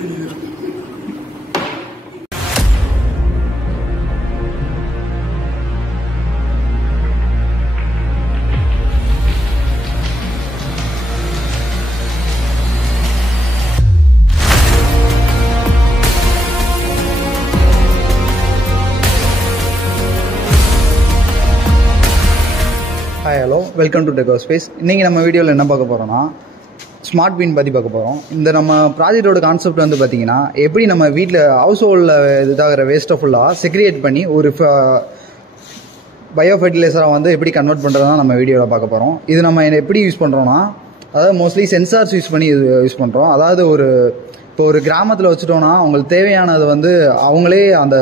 Hi, hello, welcome to Deco Space. இன்னைக்கு நம்ம வீடியோவில் என்ன பார்க்க போகிறோம்னா ஸ்மார்ட் பீன் பற்றி பார்க்க போகிறோம். இந்த நம்ம ப்ராஜெக்டோட கான்செப்ட் வந்து பார்த்தீங்கன்னா எப்படி நம்ம வீட்டில் ஹவுஸ் ஹோல்டில் இதாகிற வேஸ்ட்டை ஃபுல்லாக செக்ரியேட் பண்ணி ஒரு பயோ ஃபர்டிலைசராக வந்து எப்படி கன்வெர்ட் பண்ணுறதா நம்ம வீடியோவில் பார்க்க போகிறோம். இது நம்ம எப்படி யூஸ் பண்ணுறோன்னா, அதாவது மோஸ்ட்லி சென்சார்ஸ் யூஸ் பண்ணி யூஸ் பண்ணுறோம். அதாவது இப்போ ஒரு கிராமத்தில் வச்சுட்டோன்னா அவங்களுக்கு தேவையானது வந்து அவங்களே அந்த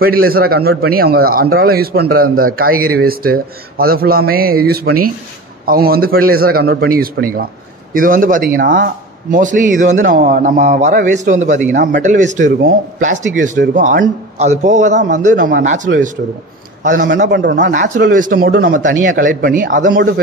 ஃபர்டிலைசராக கன்வெர்ட் பண்ணி அவங்க அன்றாடம் யூஸ் பண்ணுற அந்த காய்கறி வேஸ்ட்டு அதை ஃபுல்லாமே யூஸ் பண்ணி அவங்க வந்து ஃபர்டிலைசராக கன்வெர்ட் பண்ணி யூஸ் பண்ணிக்கலாம். இது வந்து பார்த்திங்கன்னா மோஸ்ட்லி இது வந்து நம்ம வர வேஸ்ட்டு வந்து பார்த்திங்கன்னா மெட்டல் வேஸ்ட்டு இருக்கும், பிளாஸ்டிக் வேஸ்ட்டு இருக்கும், அது போக தான் வந்து நம்ம நேச்சுரல் வேஸ்ட்டு இருக்கும். அது நம்ம என்ன பண்ணுறோம்னா நேச்சுரல் வேஸ்ட்டை மட்டும் நம்ம தனியாக கலெக்ட் பண்ணி அதை மட்டும்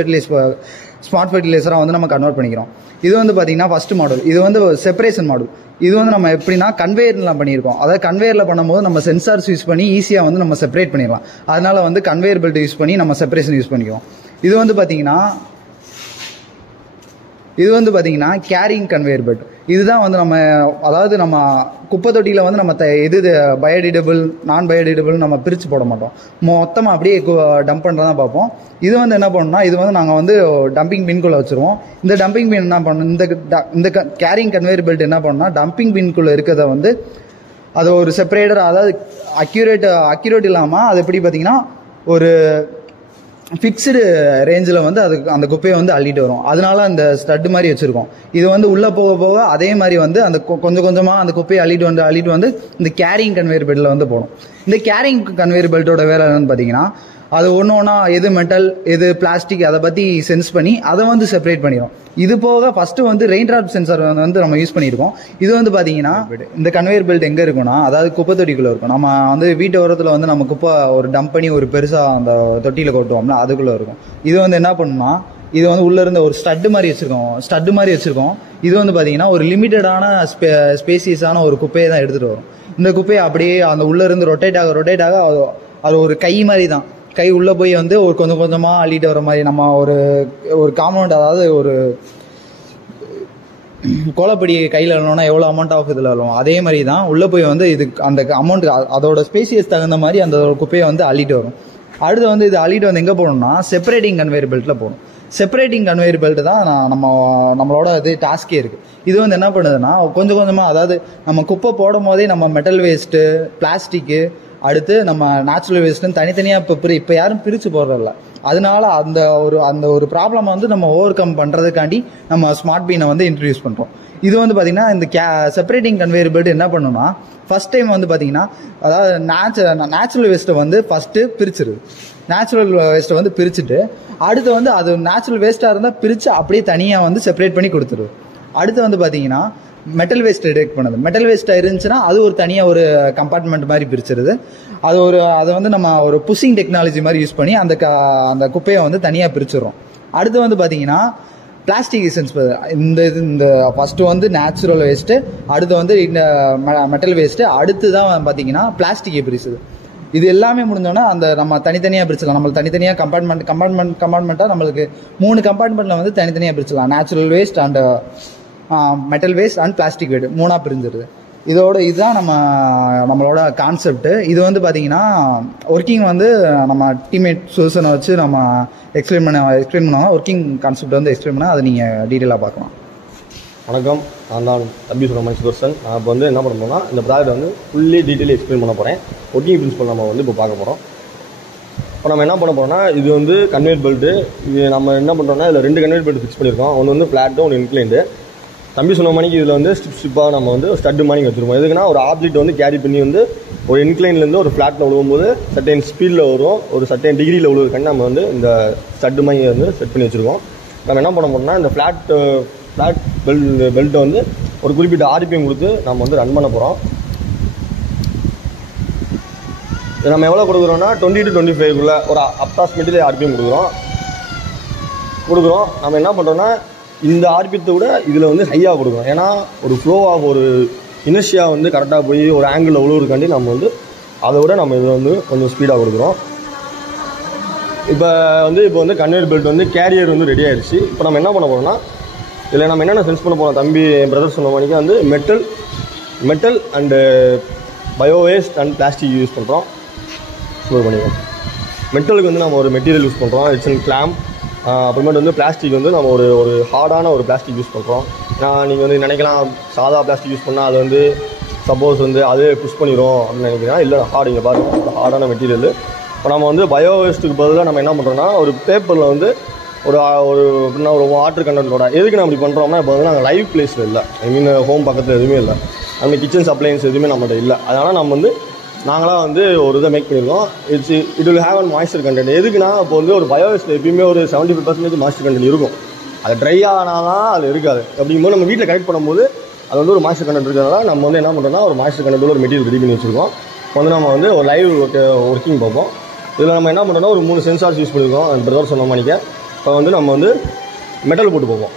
ஸ்மார்ட் ஃபர்டிலைசராக வந்து நம்ம கன்வெர்ட் பண்ணிக்கிறோம். இது வந்து பார்த்திங்கன்னா ஃபஸ்ட்டு மாடல். இது வந்து செப்பரேஷன் மாடல். இது வந்து நம்ம எப்படின்னா கன்வேயர்லாம் பண்ணியிருக்கோம். அதாவது கன்வேயரில் பண்ணும்போது நம்ம சென்சார்ஸ் யூஸ் பண்ணி ஈஸியாக வந்து நம்ம செப்பரேட் பண்ணிடலாம். அதனால வந்து கன்வேயர் பெல்ட் யூஸ் பண்ணி நம்ம செப்பரேஷன் யூஸ் பண்ணிக்குவோம். இது வந்து பார்த்தீங்கன்னா கேரிங் கன்வேயர் பெல்ட். இதுதான் வந்து அதாவது நம்ம குப்பை தொட்டியில் வந்து நம்ம பயோடிடபிள் நான் பயோடிடபிள் நம்ம பிரித்து போட மாட்டோம், மொத்தமாக அப்படியே டம்ப் பண்ணுறதான் பார்ப்போம். இது வந்து என்ன பண்ணணும்னா இது வந்து நாங்கள் வந்து டம்பிங் பின்குள்ளே வச்சுருவோம். இந்த டம்பிங் பின் என்ன பண்ணணும், இந்த கேரிங் கன்வேயர் பெல்ட் என்ன பண்ணணும்னா டம்பிங் பின்குள்ளே இருக்கிறத வந்து அது ஒரு செப்பரேட்டர், அதாவது அக்யூரேட் இல்லாமல் அது எப்படி பார்த்தீங்கன்னா ஒரு ஃபிக்ஸ்டு ரேஞ்சில் வந்து அந்த குப்பையை வந்து அள்ளிட்டு வரும். அதனால அந்த ஸ்டட்டு மாதிரி வச்சுருக்கோம். இது வந்து உள்ளே போக போக அதே மாதிரி வந்து அந்த கொஞ்சம் கொஞ்சமாக அந்த குப்பையை அள்ளிட்டு வந்து இந்த கேரிங் கன்வேயர் பெல்ட்டில் வந்து போடும். இந்த கேரிங் கன்வேயர் பெல்ட்டோட வேலை என்னன்னு பார்த்தீங்கன்னா அது ஒன்று எது மெட்டல் எது பிளாஸ்டிக் அதை பற்றி சென்ஸ் பண்ணி அதை வந்து செப்பரேட் பண்ணிடும். இது போக ஃபஸ்ட்டு வந்து ரெயின் ட்ராப் சென்சார் வந்து நம்ம யூஸ் பண்ணியிருக்கோம். இது வந்து பார்த்தீங்கன்னா இந்த கன்வேயர் பெல்ட் எங்கே இருக்குன்னா, அதாவது குப்பை தொட்டிக்குள்ளே இருக்கும். நம்ம வந்து வீட்டு ஓரத்தில் வந்து நம்ம குப்பை ஒரு டம்ப் பண்ணி ஒரு பெருசாக அந்த தொட்டியில் கொட்டுவோம்னா அதுக்குள்ளே இருக்கும். இது வந்து என்ன பண்ணுன்னா இது வந்து உள்ளே இருந்த ஒரு ஸ்டட்டு மாதிரி வச்சுருக்கோம். இது வந்து பார்த்தீங்கன்னா ஒரு லிமிட்டடான ஸ்பேசியஸான ஒரு குப்பையை தான் எடுத்துகிட்டு வரும். இந்த குப்பையை அப்படியே அந்த உள்ளே இருந்து ரொட்டேட் ஆக அது ஒரு கை மாதிரி தான். கை உள்ளே போய் வந்து ஒரு கொஞ்சம் கொஞ்சமாக அள்ளிட்டு வர மாதிரி நம்ம ஒரு காம்பவுண்ட், அதாவது ஒரு கோலப்படி கையில் இல்லைனா எவ்வளோ அமௌண்ட் ஆஃப் இதில் இல்லவும் அதே மாதிரி தான் உள்ளே போய் வந்து இது அந்த அமௌண்ட் அதோட ஸ்பேசியஸ் தகுந்த மாதிரி அந்த குப்பையை வந்து அள்ளிட்டு வரும். அடுத்து வந்து இது அள்ளிட்டு வந்து எங்கே போகணும்னா செப்பரேட்டிங் கன்வேயர் பெல்ட்டில் போகணும். செப்பரேட்டிங் கன்வேயர் பெல்ட் தான் நம்மளோட டாஸ்கே இருக்குது. இது வந்து என்ன பண்ணுதுன்னா கொஞ்சம் கொஞ்சமாக, அதாவது நம்ம குப்பை போடும் போதே நம்ம மெட்டல் வேஸ்ட்டு, பிளாஸ்டிக்கு, அடுத்து நம்ம நேச்சுரல் வேஸ்ட்டுன்னு தனித்தனியாக இப்போ யாரும் பிரித்து போடுறதில்ல. அதனால அந்த ஒரு ப்ராப்ளம் வந்து நம்ம ஓவர் கம் பண்ணுறதுக்காண்டி நம்ம ஸ்மார்ட் பீனை வந்து இன்ட்ரடியூஸ் பண்ணுறோம். இது வந்து பார்த்திங்கன்னா இந்த செப்பரேட்டிங் கன்வேயர் பெல்ட் என்ன பண்ணுன்னா ஃபஸ்ட் டைம் வந்து பார்த்திங்கன்னா அதாவது நேச்சுரல் வேஸ்ட்டை வந்து ஃபஸ்ட்டு பிரிச்சிருது. நேச்சுரல் வேஸ்ட்டை வந்து பிரிச்சுட்டு அடுத்து வந்து அது நேச்சுரல் வேஸ்ட்டாக இருந்தால் பிரித்து அப்படியே தனியாக வந்து செப்பரேட் பண்ணி கொடுத்துருது. அடுத்து வந்து பார்த்திங்கன்னா மெட்டல் வேஸ்ட் டிடெக்ட் பண்ணுது. மெட்டல் வேஸ்ட்டாக இருந்துச்சுன்னா அது ஒரு தனியாக ஒரு கம்பார்ட்மெண்ட் மாதிரி பிரிச்சிருது. அதை வந்து நம்ம ஒரு புஷிங் டெக்னாலஜி மாதிரி யூஸ் பண்ணி அந்த குப்பையை வந்து தனியாக பிரிச்சிடுறோம். அடுத்து வந்து பார்த்தீங்கன்னா பிளாஸ்டிக் எசன்ஸ் இந்த ஃபஸ்ட்டு வந்து நேச்சுரல் வேஸ்ட்டு, அடுத்து வந்து இந்த மெட்டல் வேஸ்ட்டு, அடுத்து தான் பார்த்தீங்கன்னா பிளாஸ்டிக்கை பிரிச்சுது. இது எல்லாமே முடிஞ்சோன்னா நம்ம தனித்தனியாக பிரிச்சுக்கலாம். நம்மளுக்கு தனித்தனியாக கம்பார்ட்மெண்ட்டாக நம்மளுக்கு 3 கம்பார்ட்மெண்ட்டில் வந்து தனித்தனியாக பிரிச்சுக்கலாம். Natural waste and metal waste and plastic waste 3ஆக பிரிஞ்சிருது. இதுதான் நம்மளோட கான்செப்ட். இது வந்து பார்த்தீங்கன்னா ஒர்க்கிங் வந்து நம்ம டீம்மேட் சூசனை வச்சு நம்ம எக்ஸ்பிளைன் பண்ணுவாங்க. ஒர்க்கிங் கான்செப்ட் வந்து எக்ஸ்பிளைன் பண்ணால் அதை நீங்கள் டீட்டெயிலாக பார்க்கலாம். வணக்கம், நான் தான் தம்பி சுரமணி சுதர்சன். நான் இப்போ வந்து என்ன பண்ண போகிறோம்னா இந்த ப்ராஜெக்ட் வந்து ஃபுல்லி டீட்டெயிலாக எக்ஸ்பிளைன் பண்ண போகிறேன். ஒர்க்கிங் பிரின்சிபல் நம்ம வந்து இப்போ பார்க்க போகிறோம். இப்போ நம்ம என்ன பண்ண போகிறோம்னா இது வந்து கன்வேயர் பெல்ட்டு. இது நம்ம என்ன பண்ணுறோம்னா இதில் 2 கன்வேயர் பெல்ட் ஃபிக்ஸ் பண்ணியிருக்கோம். ஒன்று வந்து ஃப்ளாட்டு, ஒன்று இன்க்ளைண்டு. தம்பி சொன்ன மணிக்கு இதில் வந்து ஸ்டிப்பாக நம்ம வந்து ஸ்டட்டு மாதிரி வச்சுருப்போம். எதுக்குன்னா ஒரு ஆப்ஜெக்ட் வந்து கேரி பண்ணி வந்து ஒரு இன்க்ளைன்லேருந்து ஒரு ஃப்ளாட்டில் விழுவும்போது சர்டைன் ஸ்பீடில் வரும், ஒரு சர்டைன் டிகிரியில் விழுவுறதுக்காண்டி நம்ம வந்து இந்த ஸ்டட்டு மாதிரி வந்து செட் பண்ணி வச்சுருக்கோம். நம்ம என்ன பண்ண போகிறோம்னா இந்த ஃப்ளாட் பெல்ட்டை வந்து ஒரு குறிப்பிட்ட ஆர்பிஎம் கொடுத்து நம்ம வந்து ரன் பண்ண போகிறோம். நம்ம எவ்வளோ கொடுக்குறோம்னா 20 to 25 ஒரு அப்ராக்சிமேட்லி ஆர்பிஎம் கொடுக்குறோம். நம்ம என்ன பண்ணுறோன்னா இந்த ஆர்பிஎத்தை விட இதில் வந்து ஹையாக கொடுக்குறோம். ஏன்னா ஒரு ஃப்ளோ ஆஃப் ஒரு இனர்ஷியா வந்து கரெக்டாக போய் ஒரு ஆங்கிளில் உழுவுறதுக்காண்டி நம்ம வந்து அதை விட நம்ம இதை வந்து கொஞ்சம் ஸ்பீடாக கொடுக்குறோம். இப்போ வந்து கன்வேயர் பெல்ட் வந்து கேரியர் வந்து ரெடி ஆயிடுச்சு. இப்போ நம்ம என்ன பண்ண போகிறோம்னா இதில் நம்ம என்னென்ன சென்ஸ் பண்ண போகிறோம், தம்பி பிரதர் சொன்ன மணிக்கு வந்து metal and bio waste and plastic use பண்ணுறோம். ஸ்டோர் பண்ணிடுவோம். மெட்டலுக்கு வந்து நம்ம ஒரு மெட்டீரியல் யூஸ் பண்ணுறோம், இட்ஸ் அண்ட் கிளாம். அப்புறமேட்டு வந்து பிளாஸ்டிக் வந்து நம்ம ஒரு ஹார்டான ஒரு பிளாஸ்டிக் யூஸ் பண்ணுறோம். நீங்கள் வந்து நினைக்கலாம் சாதா பிளாஸ்டிக் யூஸ் பண்ணால் அது வந்து சப்போஸ் வந்து அதே புஷ் பண்ணிடும் அப்படின்னு நினைக்கிறேன். இல்லை ஹார்டு, இங்கே பாருங்கள் ஹார்டான மெட்டீரியல். இப்போ நம்ம வந்து பயோ வேஸ்ட்டுக்கு பதிலாக நம்ம என்ன பண்ணுறோம்னா ஒரு பேப்பரில் வந்து ஒரு வாட்டர் கண்டென்ட்டோட எதுக்கு நம்ம இப்படி பண்ணுறோம்னா இப்போ வந்து நாங்கள் லைவ் பிளேஸில் இல்லை, ஐ மீன் ஹோம் பக்கத்தில் எதுவுமே இல்லை, நம்ம கிச்சன் அப்ளையன்ஸ் எதுவுமே நம்மகிட்ட இல்லை. அதனால் நம்ம வந்து நாங்களாக வந்து ஒரு இதை மேக் பண்ணியிருக்கோம். It will have an moisture content. எதுக்குன்னா இப்போ வந்து ஒரு பயோ வேஸ்ட்டில் எப்பயுமே ஒரு 75% மாய்ஸ்சர் கண்டென்ட் இருக்கும். அது ட்ரை ஆனால் தான் அது இருக்காது. அப்படிங்கும்போது நம்ம வீட்டில் கலெக்ட் பண்ணும்போது அது வந்து ஒரு மாய்ஸ்சர் கண்டென்ட் இருக்கிறதால நம்ம வந்து என்ன பண்ணுறோம்னா ஒரு மாய்ஸ்சர் கண்டென்ட் ஒரு மெட்டீரியல் ரெடி பண்ணி வச்சுருக்கோம். இப்போ வந்து நம்ம வந்து ஒரு லைவ் ஒர்க்கிங் பார்ப்போம். இதில் நம்ம என்ன பண்ணுறோம்னா ஒரு 3 சென்சார்ஸ் யூஸ் பண்ணியிருக்கோம். அந்த பிரதர் சொன்ன மாதிரிக்க இப்போ வந்து நம்ம வந்து மெட்டல் போட்டு பார்ப்போம்.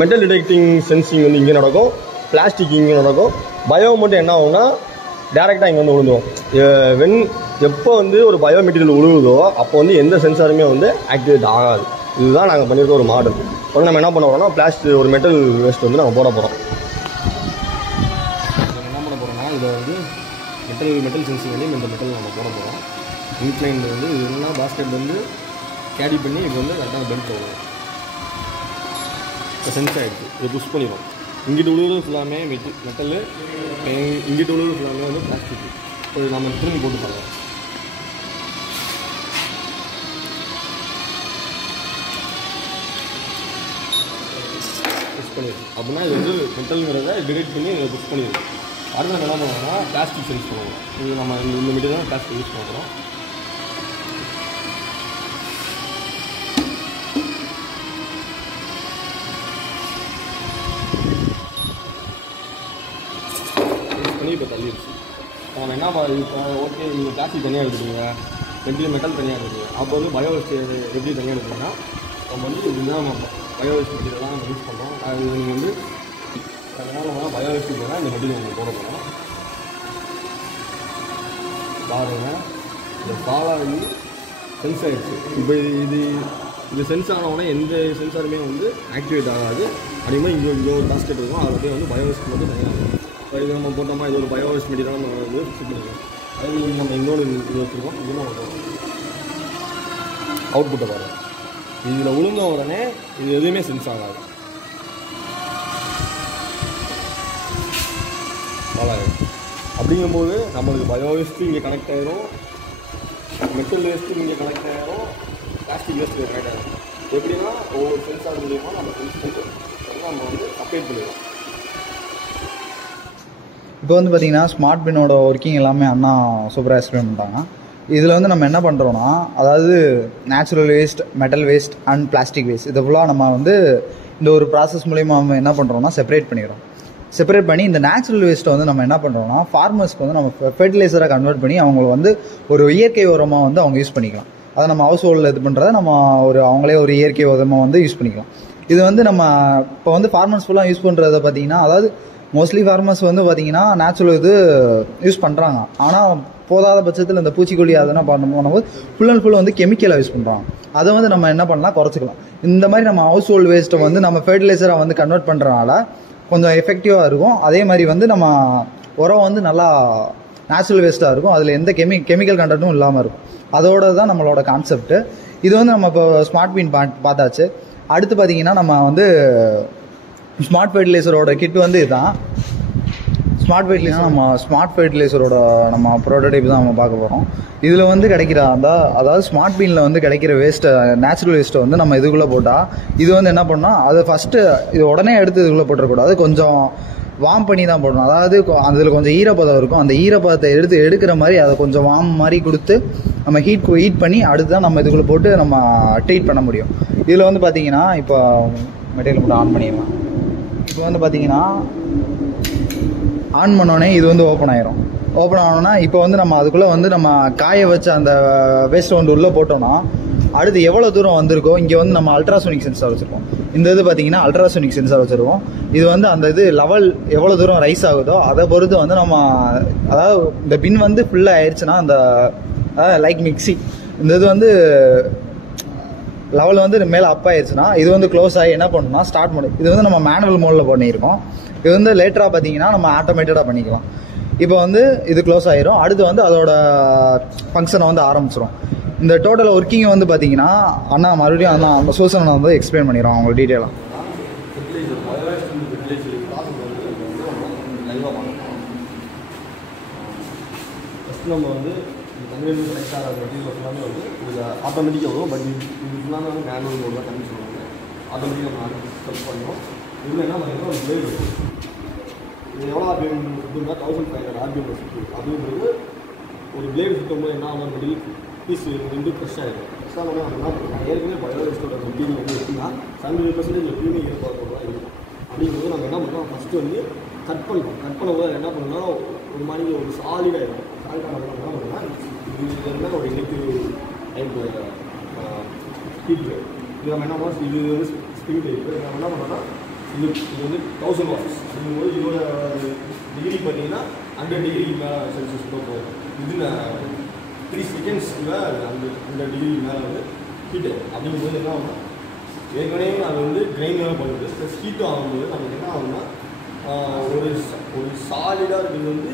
மெட்டல் டிடெக்டிங் சென்சிங் வந்து இங்கே நடக்கும், பிளாஸ்டிக் இங்கே நடக்கும். பயோ மட்டும் என்ன ஆகும்னா டேரெக்டாக இங்கே வந்து விழுந்துடும். எப்போ வந்து ஒரு பயோ மெட்டீரியல் விழுகுதோ அப்போ வந்து எந்த சென்சாருமே வந்து ஆக்டிவேட் ஆகாது. இதுதான் நாங்கள் பண்ணியிருக்க ஒரு மாடல். இப்போ நம்ம என்ன பண்ண போகிறோம்னா ஒரு மெட்டல் வேஸ்ட் வந்து நம்ம போட போகிறோம். என்ன பண்ண போகிறோம்னா இதை வந்து மெட்டல் சென்சிங் வந்து இந்த மெட்டல் நம்ம போட போகிறோம். இன்க்ளைன் வந்து இது என்னன்னா பாஸ்கெட் வந்து கேரி பண்ணி இப்போ வந்து கரெக்டாக பெல்ட் வரும். இப்போ சென்ஸ் ஆகிடுச்சு, இதை புஷ் பண்ணிடும். இங்கிட்டு உழுவுறது ஃபுல்லாமே மெட்டல், இங்கிட்டு உழுவுறது ஃபுல்லாமே வந்து பிளாஸ்டிக். இப்போ நம்ம திரும்பி போட்டு பார்க்கலாம். புஷ் பண்ணிடும் அப்படின்னா இது வந்து மெட்டலுங்கிறத டிவைட் பண்ணி இதை புஷ் பண்ணிடும். அடுத்து நம்ம என்ன பண்ணுவோம்னா பிளாஸ்டிக் சென்ஸ் பண்ணுவோம். இது நம்ம இந்த மெட்டீரியல் தான் பிளாஸ்டிக் யூஸ் பண்ணுறோம். இப்போ தள்ளிடுச்சு. நம்ம என்ன இப்போ ஓகே நீங்கள் பிளாஸ்டிக் தனியாக எடுத்துக்கோங்க, மெட்டல் தனியாக எடுத்துக்கோங்க. அப்போ வந்து பயோ வேஸ்ட் எப்படி தனியாக எடுத்துக்கோங்கன்னா நம்ம வந்து இதுதான் பயோ வேஸ்ட் மெட்டீரியல்லாம் நம்ம யூஸ் பண்ணுறோம். அது நீங்கள் வந்து அதனால் நம்ம பயோ வேஸ்ட் போனால் இந்த மெட்டீரியல் நம்ம போட போகிறோம். பாருங்கள் இந்த பாலாகி சென்ஸ் ஆகிடுச்சு. இப்போ இது சென்ஸ் ஆனவுடனே எந்த சென்சாருமே வந்து ஆக்டிவேட் ஆகாது. அப்படிங்கும்போது இங்கே ஒரு பாஸ்கெட் இருக்கும், அதில் போய் வந்து பயோ வேஸ்ட் மட்டும் தனியாக இருக்கும். இப்போ இது நம்ம போட்டோமா இது ஒரு பயோ வேஸ்ட் மெட்டீரியல் நம்ம வந்து ஃபிக்ஸ் பண்ணிக்கலாம். அதே நம்ம இன்னொரு இது வச்சுருக்கோம். இது நம்ம அவுட்புட்டை பாருங்கள். இதில் விழுந்த உடனே இது எதுவுமே சென்ஸ் ஆகாது. அப்படிங்கும்போது நம்மளுக்கு பயோ வேஸ்ட்டு இங்கே கனெக்ட் ஆகிரும், மெட்டல் வேஸ்ட்டு இங்கே கனெக்ட் ஆகிரும், பிளாஸ்டிக் வேஸ்ட்டு கனெக்ட் ஆகிரும். எப்படின்னா ஒவ்வொரு சென்சார் மூலியமாக நம்ம சென்ஸ் பண்ணிட்டு நம்ம வந்து செப்பரேட் பண்ணிடுவோம். இப்போ வந்து பார்த்தீங்கன்னா ஸ்மார்ட் பின்னோட ஒர்க்கிங் எல்லாமே அண்ணா சூப்பராக எக்ஸ்பிளைன் பண்ணிட்டாங்க. இதில் வந்து நம்ம என்ன பண்ணுறோன்னா அதாவது natural waste, metal waste and plastic waste இதை ஃபுல்லாக நம்ம வந்து இந்த ஒரு ப்ராசஸ் மூலிமா நம்ம என்ன பண்ணுறோன்னா செப்பரேட் பண்ணிடுறோம். செப்பரேட் பண்ணி இந்த நேச்சுரல் வேஸ்ட்டை வந்து நம்ம என்ன பண்ணுறோம்னா ஃபார்மர்ஸ்க்கு வந்து நம்ம ஃபெர்டிலைசராக கன்வெர்ட் பண்ணி அவங்களுக்கு வந்து ஒரு இயற்கை உரமாக வந்து அவங்க யூஸ் பண்ணிக்கலாம். அதை நம்ம ஹவுஸ் ஹோல்டில் இது பண்ணுறத நம்ம அவங்களே ஒரு இயற்கை உரமாக வந்து யூஸ் பண்ணிக்கலாம். இது வந்து நம்ம இப்போ வந்து ஃபார்மர்ஸ் ஃபுல்லாக யூஸ் பண்ணுறத பார்த்தீங்கன்னா அதாவது மோஸ்ட்லி ஃபார்மர்ஸ் வந்து பார்த்தீங்கன்னா நேச்சுரல் இது யூஸ் பண்ணுறாங்க. ஆனால் போதாத பட்சத்தில் இந்த பூச்சிக்கொல்லி அதெல்லாம் பண்ணும்போது ஃபுல் அண்ட் ஃபுல் வந்து கெமிக்கலாக யூஸ் பண்ணுறாங்க. அதை வந்து நம்ம என்ன பண்ணலாம், குறைச்சிக்கலாம். இந்த மாதிரி நம்ம ஹவுஸ் ஹோல்டு வேஸ்ட்டை வந்து நம்ம ஃபெர்டிலைசராக வந்து கன்வெர்ட் பண்ணுறதுனால கொஞ்சம் எஃபெக்டிவாக இருக்கும். அதே மாதிரி வந்து நம்ம உரம் வந்து நல்லா நேச்சுரல் வேஸ்ட்டாக இருக்கும். அதில் எந்த கெமிக்கல் கண்டென்ட்டும் இல்லாமல் இருக்கும். அதோட தான் நம்மளோட கான்செப்ட்டு. இது வந்து நம்ம இப்போ ஸ்மார்ட் பின் பார்த்தாச்சு. அடுத்து பார்த்தீங்கன்னா நம்ம வந்து ஸ்மார்ட் ஃபெர்டிலைசரோட கிட் வந்து இதுதான். ஸ்மார்ட் ஃபெர்டிலைசரோட நம்ம ப்ரோட்டோடைப் தான் நம்ம பார்க்க போகிறோம். இதில் வந்து கிடைக்கிற அதாவது ஸ்மார்ட் பீனில் வந்து கிடைக்கிற வேஸ்ட்டை, நேச்சுரல் வேஸ்ட்டை வந்து நம்ம இதுக்குள்ளே போட்டால் இது வந்து என்ன பண்ணால் அதை ஃபஸ்ட்டு இது உடனே எடுத்து இதுக்குள்ளே போட்டுறக்கூடாது, கொஞ்சம் வார்ம் பண்ணி தான் போடணும். அதாவது அதில் கொஞ்சம் ஈரப்பதம் இருக்கும். அந்த ஈரப்பதத்தை எடுக்கிற மாதிரி அதை கொஞ்சம் வார்ம் மாதிரி கொடுத்து நம்ம ஹீட் பண்ணி அடுத்து தான் நம்ம இதுக்குள்ளே போட்டு நம்ம ட்ரீட் பண்ண முடியும். இதில் வந்து பார்த்தீங்கன்னா இப்போ மெட்டீரியல் மட்டும் ஆன் பண்ணிடலாம். இப்போ வந்து பார்த்தீங்கன்னா ஆன் பண்ணோடனே இது வந்து ஓப்பன் ஆயிரும். ஓப்பன் ஆனோன்னா இப்போ வந்து நம்ம அதுக்குள்ளே வந்து நம்ம காய வச்ச அந்த வேஸ்ட் வந்து உள்ளே போட்டோம்னா அடுத்து எவ்வளோ தூரம் வந்திருக்கோ இங்கே வந்து நம்ம அல்ட்ராசோனிக் சென்சார் வச்சுருக்கோம். இந்த இது பார்த்தீங்கன்னா அல்ட்ராசோனிக் சென்சார் வச்சுருக்கோம். இது வந்து அந்த இது லெவல் எவ்வளோ தூரம் ரைஸ் ஆகுதோ அதை பொறுத்து வந்து நம்ம, அதாவது இந்த பின் வந்து ஃபுல்லாக ஆயிடுச்சுன்னா அந்த லைக் மிக்ஸி, இந்த இது வந்து லெவல் வந்து மேலே அப் ஆயிடுச்சுன்னா இது வந்து க்ளோஸ் ஆகி என்ன பண்ணணும்னா ஸ்டார்ட் மோட். இது வந்து நம்ம மேனுவல் மோடில் பண்ணியிருக்கோம். இது வந்து லேட்டராக பார்த்தீங்கன்னா நம்ம ஆட்டோமேட்டடாக பண்ணிக்கலாம். இப்போ வந்து இது க்ளோஸ் ஆயிரும். அடுத்து வந்து அதோட ஃபங்க்ஷனை வந்து ஆரம்பிச்சிடும். இந்த டோட்டல் ஒர்க்கிங் வந்து பார்த்தீங்கன்னா அண்ணா மறுபடியும் அந்த சூசனை வந்து எக்ஸ்பிளைன் பண்ணிடுவோம் அவங்க டீட்டெயிலாக. நம்ம வந்து தண்ணீர் கனெக்ட் ஆகிற மெட்டீரியல் ஃபுல்லாமே வந்து இது ஆட்டோமேட்டிக்காக வரும். பட் இது ஃபுல்லாமே வந்து மேனுவல் மோட் தான் தண்ணி சொல்லுவாங்க. ஆட்டோமேட்டிக்காக நம்ம ஸ்டெப் பண்ணுவோம். இதில் என்ன பண்ணிங்கன்னா ஒரு பிளேட் இருக்கும். இது எவ்வளோ ஆர்பிஎம் சுற்றுனா 1500 ஆர்பிஎம் சுற்று. அப்படின்றது ஒரு பிளேடு சுற்றும் போது என்ன ஆகும், மெட்டீரியல் பீஸ் ரெண்டு ஃப்ரெஷ் ஆகிடும். ஃப்ரெஷ்ஷாக நம்ம என்ன பண்ணுறோம், ஏற்கனவே பயோவேஸ்டோட மெட்டீரியல் வந்து எப்படின்னா 70% எப்பயுமே ஈரப்பதம் தான் இருக்கும். அப்படிங்கிறது நம்ம என்ன பண்ணுறோம், ஃபஸ்ட்டு வந்து கட் பண்ணுறோம். கட் பண்ணும்போது என்ன பண்ணணும்னா ஒரு மாதிரி ஒரு சாலிடாக இருக்கும். சாலிடாக என்ன பண்ணுறோம்னா இது என்ன ஒரு இலக்கு டைப் ஹீட்ரு. இது நம்ம என்ன பண்ணோம், இது வந்து ஸ்ப்ரிங் டைப்பு. நம்ம என்ன பண்ணோம்னா இது வந்து 1000 வாட்ஸ். அப்படிங்கும்போது இதோட டிகிரி பார்த்தீங்கன்னா 100 டிகிரி மேலே செல்சியஸ் கூட போகும். இது 3 செகண்ட்ஸில் அந்த டிகிரி மேலே வந்து ஹீட்டு. அப்படிங்கும்போது என்ன ஆகும்னா ஏற்கனவே அது வந்து கிரைண்ட் மேலே பண்ணுறது ப்ளஸ் ஹீட்டும் ஆகும்போது நமக்கு என்ன ஆகும்னா ஒரு சாலிடாக இருக்கிறது வந்து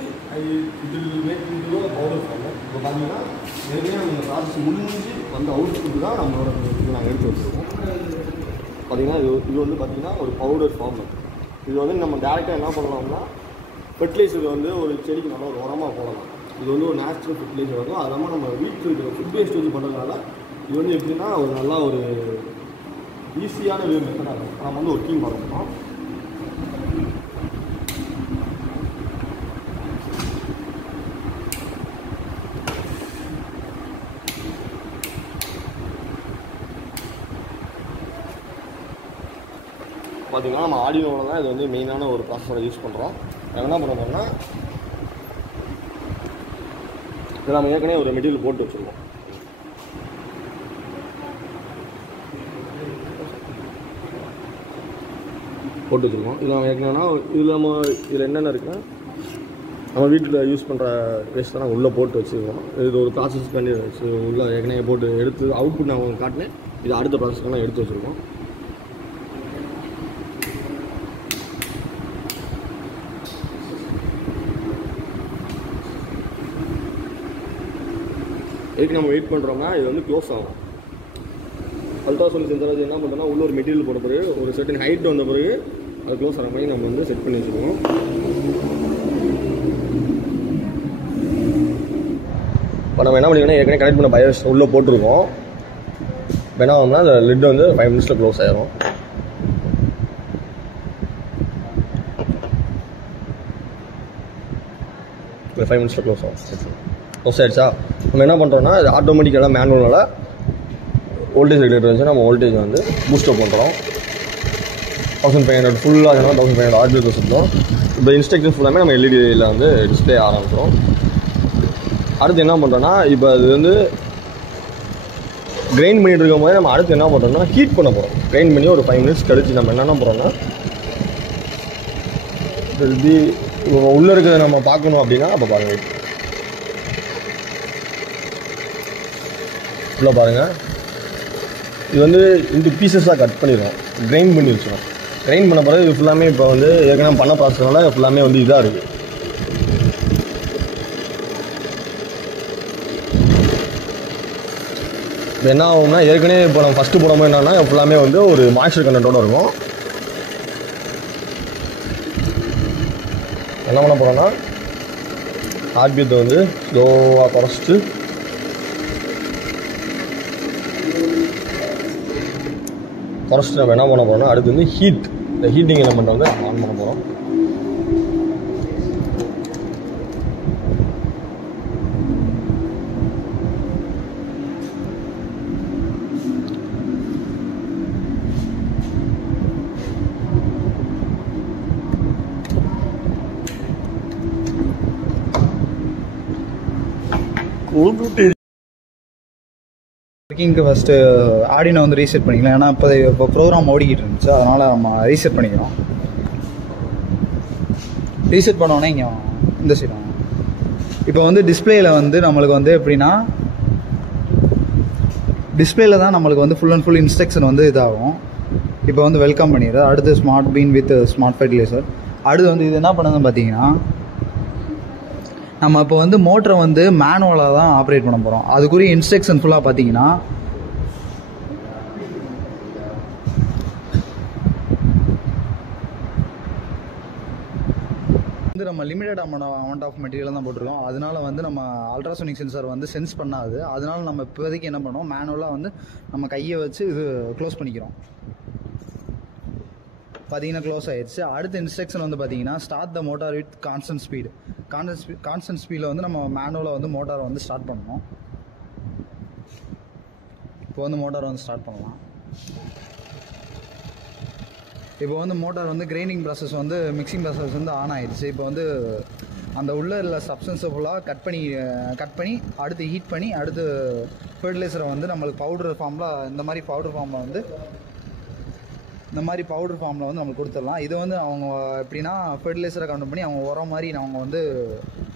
இதில் மேற்கொண்டு பவுடர் ஃபார்ம். இப்போ பார்த்தீங்கன்னா ஏற்கனவே நம்ம இந்த ப்ராசஸ் முடிஞ்சு வந்த அவுட்புட் தான் நம்மளோட இது நாங்கள் எடுத்து வச்சுருக்கோம். பார்த்தீங்கன்னா இது வந்து பார்த்திங்கன்னா ஒரு பவுடர் ஃபார்ம். இது வந்து நம்ம டேரெக்டாக என்ன பண்ணலாம்னா ஃபெர்டிலைசர் வந்து ஒரு செடிக்கு நல்லா ஒரு உரமாக போடலாம். இது வந்து ஒரு நேச்சுரல் ஃபெர்டிலைசர் இருக்கும். அது இல்லாமல் நம்ம வீட்டில் இருக்கிற ஃபுட் வேஸ்டேஜ் பண்ணுறதுனால இது வந்து எப்படின்னா ஒரு நல்லா ஒரு ஈஸியான வே மெத்தடாக இருக்கும். நம்ம வந்து ஒர்க்கிங் பார்க்கணும். பார்த்தீங்கன்னா நம்ம ஆடியோவில் தான் இது வந்து மெயினான ஒரு ப்ராசஸோட யூஸ் பண்ணுறோம். என்ன பண்ண போகிறோம்னா இதில் நம்ம ஏற்கனவே ஒரு மெட்டீரியல் போட்டு வச்சுருக்கோம். இதில் நம்ம ஏற்கனவேனா இதில் என்னென்ன இருக்குன்னா நம்ம வீட்டில் யூஸ் பண்ணுற வேஸ்ட் தான் நாங்கள் உள்ளே போட்டு வச்சுருக்கோம். இது ஒரு ப்ராசஸ் பண்ணி வச்சு உள்ளே ஏற்கனவே போட்டு எடுத்து அவுட்புட் நான் உங்களுக்கு காட்டினேன். இது அடுத்த ப்ராசஸ்க்கெல்லாம் எடுத்து வச்சுருக்கோம். எதுக்கு நம்ம வெயிட் பண்ணுறோம்னா இது வந்து க்ளோஸ் ஆகும். அல்ட்ராசோனிக் சென்சார் என்ன பண்ணுறோம்னா உள்ள ஒரு மெட்டீரியல் போட்ட பிறகு ஒரு சர்டன் ஹைட் வந்த பிறகு அது க்ளோஸ் ஆகிற மாதிரி நம்ம வந்து செட் பண்ணி வச்சுருக்கோம். இப்போ நம்ம என்ன பண்ணிக்கணும், ஏற்கனவே கனெக்ட் பண்ண பயோஸ் உள்ளே போட்டிருக்கோம். இப்போ என்ன ஆகும்னா அந்த லிட் வந்து 5 மினிட்ஸில் க்ளோஸ் ஆயிரும். இப்போ 5 மினிட்ஸில் க்ளோஸ் ஆகும். க்ளோஸ் ஆகிடுச்சா நம்ம என்ன பண்ணுறோம்னா இது ஆட்டோமேட்டிக்காக மேனுவலால் வோல்டேஜ் ரெகுலேட்டர் வச்சு நம்ம வோல்டேஜ் வந்து பூஸ்டப் பண்ணுறோம். 1500 ஃபுல்லாக 1500 ஆர்பிஎம் வச்சுருக்கோம். இப்போ இன்ஸ்ட்ரக்ஷன் ஃபுல்லாமே நம்ம எல்இடியில் வந்து டிஸ்பிளே ஆரம்பிச்சிடும். அடுத்து என்ன பண்ணுறோன்னா இப்போ அது வந்து கிரைண்ட் பண்ணிட்டு இருக்கும் போது நம்ம அடுத்து என்ன பண்ணுறோம்னா ஹீட் பண்ண போகிறோம். கிரைண்ட் பண்ணி ஒரு 5 மினிட்ஸ் கழிச்சு நம்ம என்னென்ன பண்ணுறோம்னா இது உள்ளே இருக்கிறத நம்ம பார்க்கணும் அப்படின்னா அப்போ பாருங்கள். உள்ளே பாருங்கள், இது வந்து இந்த பீசஸாக கட் பண்ணிடுவோம். கிரைண்ட் பண்ணி வச்சுருவோம். கிரைண்ட் பண்ண பிறகு இது ஃபுல்லாமே இப்போ வந்து ஏற்கனவே பண்ண ப்ராசஸ்னால ஃபுல்லாமே வந்து இதாக இருக்குது. இப்போ என்ன ஆகும்னா ஏற்கனவே இப்போ நம்ம ஃபஸ்ட்டு போடும்போது என்னன்னா ஃபுல்லாமே வந்து ஒரு மாய்ஸ்சர் கண்டென்ட்டோடு இருக்கும். என்ன பண்ண போகிறோன்னா ஆர்பிஎத்தை வந்து ஸ்லோவாக குறைச்சிட்டு நம்ம என்ன பண்ண போகிறோம்னா அடுத்து வந்து ஹீட், இந்த ஹீட்டிங் எலமெண்ட் வந்து நம்ம ஆன் பண்ண போகிறோம். ஒர்க்கிங்க்கு ஃபஸ்ட்டு ஆடினோ வந்து ரீசெட் பண்ணிக்கலாம். ஏன்னா இப்போ ப்ரோக்ராம் ஓடிக்கிட்டு இருந்துச்சு, அதனால் நம்ம ரீசெட் பண்ணிக்கிறோம். ரீசெட் பண்ணோன்னே இங்கே இந்த சைடு. இப்போ வந்து டிஸ்பிளேயில் வந்து நம்மளுக்கு வந்து எப்படின்னா டிஸ்பிளேல தான் நம்மளுக்கு வந்து ஃபுல் அண்ட் ஃபுல் இன்ஸ்ட்ரக்ஷன் வந்து இதாகும். இப்போ வந்து வெல்கம் பண்ணிடுறது. அடுத்து smart bean with smart fertiliser. அடுத்து வந்து இது என்ன பண்ணுதுன்னு பார்த்தீங்கன்னா நம்ம இப்போ வந்து மோட்டரை வந்து மேனுவலாக தான் ஆப்ரேட் பண்ண போகிறோம். அதுக்குரிய இன்ஸ்ட்ரக்ஷன் ஃபுல்லாக பார்த்தீங்கன்னா வந்து நம்ம லிமிடெட் அமௌண்ட் ஆஃப் மெட்டீரியல் தான் போட்டிருக்கோம். அதனால வந்து நம்ம அல்ட்ராசோனிக் சென்சார் வந்து சென்ஸ் பண்ணாது. அதனால நம்ம இப்போதைக்கு என்ன பண்ணோம், மேனுவலாக வந்து நம்ம கையை வச்சு இது க்ளோஸ் பண்ணிக்கிறோம். பார்த்தீங்கன்னா க்ளோஸ் ஆயிடுச்சு. அடுத்த இன்ஸ்ட்ரக்ஷன் வந்து பார்த்தீங்கன்னா start the motor with constant speed. Constant ஸ்பீடில் வந்து நம்ம மேனுவலாக வந்து மோட்டாரை வந்து ஸ்டார்ட் பண்ணணும். இப்போ வந்து மோட்டாரை வந்து ஸ்டார்ட் பண்ணலாம். இப்போ வந்து மோட்டார் வந்து கிரைண்டிங் ப்ராசஸ் வந்து மிக்சிங் ப்ராசஸ் வந்து ஆன் ஆகிடுச்சு. இப்போ வந்து அந்த உள்ள உள்ள சப்ஸ்டன்ஸை ஃபுல்லாக கட் பண்ணி அடுத்து ஹீட் பண்ணி அடுத்து ஃபெர்டிலைசரை வந்து நம்மளுக்கு பவுடர் ஃபார்மில் இந்த மாதிரி பவுடர் ஃபார்மில் வந்து நம்மளுக்கு கொடுத்துடலாம். இது வந்து அவங்க எப்படின்னா ஃபெர்டிலைசரை கவுண்ட் பண்ணி அவங்க உரம் மாதிரி அவங்க வந்து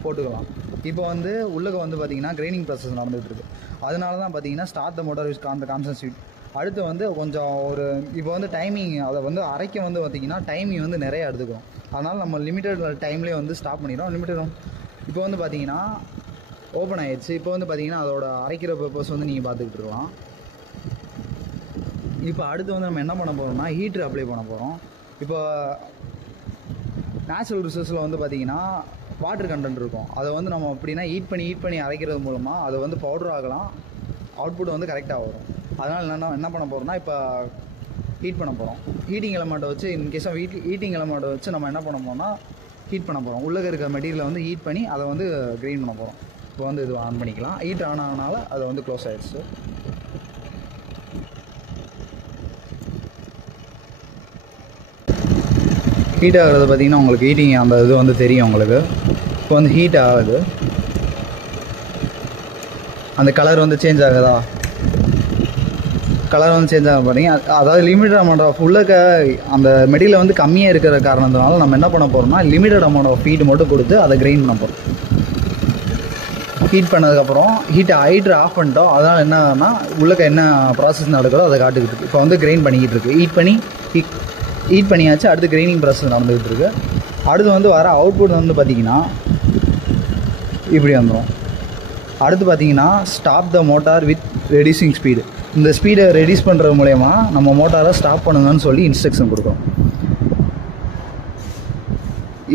போட்டுக்கலாம். இப்போ வந்து உள்ளுக்கு வந்து பார்த்திங்கன்னா கிரைண்டிங் ப்ராசஸ் நடந்துகிட்டு இருக்குது. அதனால தான் பார்த்தீங்கன்னா start the motor with constant speed. அடுத்து வந்து கொஞ்சம் ஒரு இப்போ வந்து டைமிங் அதை வந்து அரைக்க வந்து பார்த்திங்கன்னா டைமிங் வந்து நிறையா எடுத்துக்கிறோம். அதனால் நம்ம லிமிட்டட் டைம்லேயே வந்து ஸ்டாப் பண்ணிடுறோம். இப்போ வந்து பார்த்திங்கன்னா ஓப்பன் ஆகிடுச்சு. இப்போ வந்து பார்த்திங்கன்னா அதோட அரைக்கிற பர்பஸ் வந்து நீங்கள் பார்த்துக்கிட்டு இருக்கலாம். இப்போ அடுத்து வந்து நம்ம என்ன பண்ண போகிறோம்னா ஹீட்ரு அப்ளை பண்ண போகிறோம். இப்போ நேச்சுரல் ரிசோர்ஸில் வந்து பார்த்திங்கன்னா வாட்டர் கண்டென்ட் இருக்கும். அதை வந்து நம்ம எப்படின்னா ஹீட் பண்ணி அரைக்கிறது மூலமாக அதை வந்து பவுடர் ஆகலாம், அவுட்புட் வந்து கரெக்டாக வரும். அதனால் என்ன பண்ண போகிறோம்னா இப்போ ஹீட் பண்ண போகிறோம். ஹீட்டிங் எலமெண்ட்டை வச்சு இன்கேஸ் ஹீட்டிங் எலமெண்ட்டை வச்சு நம்ம என்ன பண்ண போகிறோம்னா ஹீட் பண்ண போகிறோம். உள்ளே இருக்க மெட்டீரியலை வந்து ஹீட் பண்ணி அதை வந்து கிரைண்ட் பண்ண போகிறோம். இப்போ வந்து இது ஆன் பண்ணிக்கலாம். ஹீட் ஆன் ஆனால அதை வந்து க்ளோஸ் ஆகிடுச்சு. ஹீட் ஆகிறது பார்த்திங்கன்னா உங்களுக்கு ஹீட்டிங் அந்த இது வந்து தெரியும் உங்களுக்கு. இப்போ வந்து ஹீட் ஆகுது. அந்த கலர் வந்து சேஞ்ச் ஆகுதா, கலர் வந்து சேஞ்ச் ஆக பாருங்க. அதாவது லிமிட்டட் அமௌண்ட் ஆஃப் உள்ளக்க அந்த மெட்டீரியல் வந்து கம்மியாக இருக்கிற காரணத்தினால நம்ம என்ன பண்ண போகிறோம்னா லிமிட்டட் அமௌண்ட் ஆஃப் ஹீட் மட்டும் கொடுத்து அதை கிரைண்ட் பண்ண போகிறோம். ஹீட் பண்ணதுக்கப்புறம் ஹீட்டர் ஆஃப் பண்ணிட்டோம். அதனால் என்னன்னா உள்ளக்க என்ன ப்ராசஸ் நடக்கிறதோ அதை காட்டுக்கிட்டு இருக்குது. இப்போ வந்து கிரைண்ட் பண்ணிக்கிட்டு இருக்குது. ஹீட் பண்ணியாச்சு. அடுத்து கிரைண்டிங் ப்ராசஸ் நடந்துகிட்டு இருக்குது. அடுத்து வந்து வர அவுட்புட் வந்து பார்த்திங்கன்னா இப்படி வந்துடும். அடுத்து பார்த்திங்கன்னா stop the motor with reducing speed. இந்த ஸ்பீடை ரெடியூஸ் பண்ணுறது மூலயமா நம்ம மோட்டாரை ஸ்டாப் பண்ணுங்கன்னு சொல்லி இன்ஸ்ட்ரக்ஷன் கொடுக்குறோம்.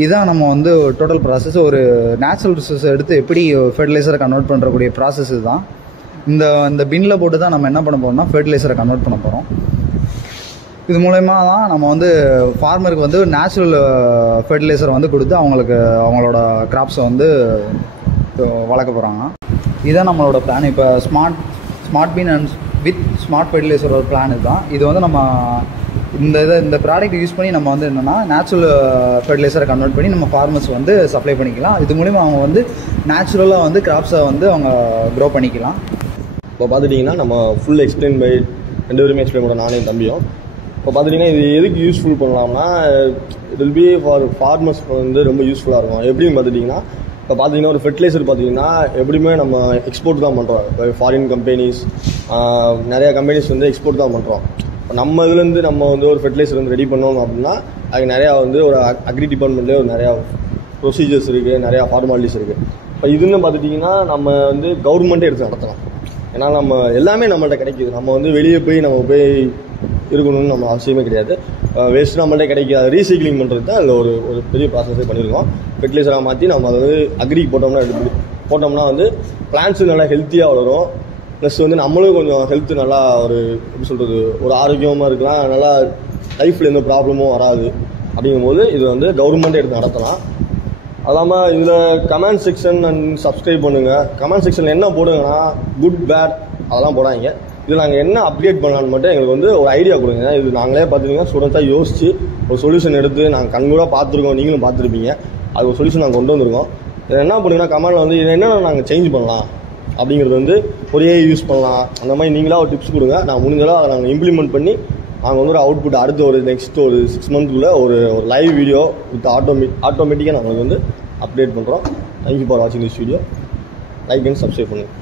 இதுதான் நம்ம வந்து டோட்டல் ப்ராசஸ். ஒரு நேச்சுரல் ரிசோர்ஸ் எடுத்து எப்படி ஃபெர்டிலைசரை கன்வெர்ட் பண்ணுறக்கூடிய ப்ராசஸ் தான். இந்த பின்னில் போட்டு தான் நம்ம என்ன பண்ண போகிறோம்னா ஃபெர்டிலைசரை கன்வெர்ட் பண்ண போகிறோம். இது மூலயமா தான் நம்ம வந்து ஃபார்மருக்கு வந்து நேச்சுரல் ஃபெர்டிலைசரை வந்து கொடுத்து அவங்களோட கிராப்ஸை வந்து வளர்க்க போகிறாங்க. இதுதான் நம்மளோட பிளான். இப்போ smart bin and with smart ஃபெர்டிலைசரோட பிளான் இதுதான். இது வந்து நம்ம இந்த ப்ராடக்ட் யூஸ் பண்ணி நம்ம வந்து என்னென்னா நேச்சுரல் ஃபெர்டிலைசரை கன்வெர்ட் பண்ணி நம்ம ஃபார்மர்ஸ் வந்து சப்ளை பண்ணிக்கலாம். இது மூலிமா அவங்க வந்து நேச்சுரலாக வந்து கிராப்ஸை வந்து அவங்க க்ரோ பண்ணிக்கலாம். இப்போ பார்த்துட்டிங்கன்னா நம்ம ஃபுல் எக்ஸ்பிளைன் பை 2 பேருமே எக்ஸ்பிளைன் பண்ண நானே தம்பியும். இப்போ பார்த்துட்டிங்கன்னா இது எதுக்கு யூஸ்ஃபுல் பண்ணலாம்னா it will be for farmers வந்து ரொம்ப யூஸ்ஃபுல்லாக இருக்கும். எப்படின்னு பார்த்துட்டிங்கன்னா இப்போ பார்த்தீங்கன்னா ஒரு ஃபெர்டிலைசர் பார்த்தீங்கன்னா எப்படியுமே நம்ம எக்ஸ்போர்ட் தான் பண்ணுறோம். இப்போ ஃபாரின் கம்பெனிஸ் நிறையா கம்பெனிஸ் வந்து எக்ஸ்போர்ட் தான் பண்ணுறோம். இப்போ நம்ம இதுலேருந்து நம்ம வந்து ஒரு ஃபெர்டிலைசர் வந்து ரெடி பண்ணோம் அப்படின்னா அதுக்கு நிறையா வந்து ஒரு அக்ரி டிபார்ட்மெண்ட்லேயே ஒரு நிறையா ப்ரொசீஜர்ஸ் இருக்குது, நிறையா ஃபார்மாலிட்டிஸ் இருக்குது. இப்போ இதுன்னு பார்த்துட்டிங்கன்னா நம்ம வந்து கவர்மெண்ட்டே எடுத்து நடத்தலாம். ஏன்னா நம்ம எல்லாமே நம்மள்ட்ட கிடைக்கிது. நம்ம வந்து வெளியே போய் இருக்கணும்னு நம்ம அவசியமே கிடையாது. வேஸ்ட்டு நம்மள்ட்ட கிடைக்காது. ரீசைக்ளிங் பண்ணுறது தான் அதில் ஒரு பெரிய ப்ராசஸே பண்ணியிருக்கோம். ஃபெர்டிலைசராக மாற்றி நம்ம அதை வந்து அக்ரிக்கு போட்டோம்னா வந்து பிளான்ட்ஸு நல்லா ஹெல்த்தியாக வளரும். ப்ளஸ் வந்து நம்மளும் கொஞ்சம் ஹெல்த்து நல்லா எப்படி சொல்கிறது ஒரு ஆரோக்கியமாக இருக்கலாம். நல்லா லைஃப்பில் எந்த ப்ராப்ளமும் வராது. அப்படிங்கும்போது இது வந்து கவர்மெண்ட்டே எடுத்து நடத்தலாம். அது இல்லாமல் இதில் கமெண்ட் செக்ஷன் அண்ட் சப்ஸ்கிரைப் பண்ணுங்கள். கமெண்ட் செக்ஷனில் என்ன போடுங்கன்னா குட் பேட் அதெல்லாம் போடாதீங்க. இது நாங்கள் என்ன அப்டேட் பண்ணலான்னு மட்டும் எங்களுக்கு வந்து ஒரு ஐடியா கொடுங்க. இது நாங்களே பார்த்துட்டிங்கன்னா ஸ்டூடெண்ட்ஸாக யோசிச்சு ஒரு சொல்யூஷன் எடுத்து நாங்கள் கண்கூடாக பார்த்துருக்கோம், நீங்களும் பார்த்துருப்பீங்க. அது ஒரு சொல்யூஷன் நாங்கள் கொண்டு வந்திருக்கோம். இதை என்ன பண்ணுங்கன்னா கமெண்டில் வந்து இதை என்னென்ன நாங்கள் சேஞ்ச் பண்ணலாம் அப்படிங்கிறது வந்து ஒரு ஏஐ யூஸ் பண்ணலாம் அந்த மாதிரி நீங்களாக ஒரு டிப்ஸ் கொடுங்க. நான் முடிஞ்சளவு அதை நாங்கள் இம்ப்ளிமெண்ட் பண்ணி நாங்கள் வந்து ஒரு அவுட்புட் அடுத்த ஒரு நெக்ஸ்ட் ஒரு 6 மந்த்துக்குள்ளே ஒரு லைவ் வீடியோ வித் ஆட்டோமேட்டிக்காக நாங்கள் வந்து அப்டேட் பண்ணுறோம். தேங்க்யூ ஃபார் வாட்சிங் this video. Like and subscribe பண்ணுங்கள்.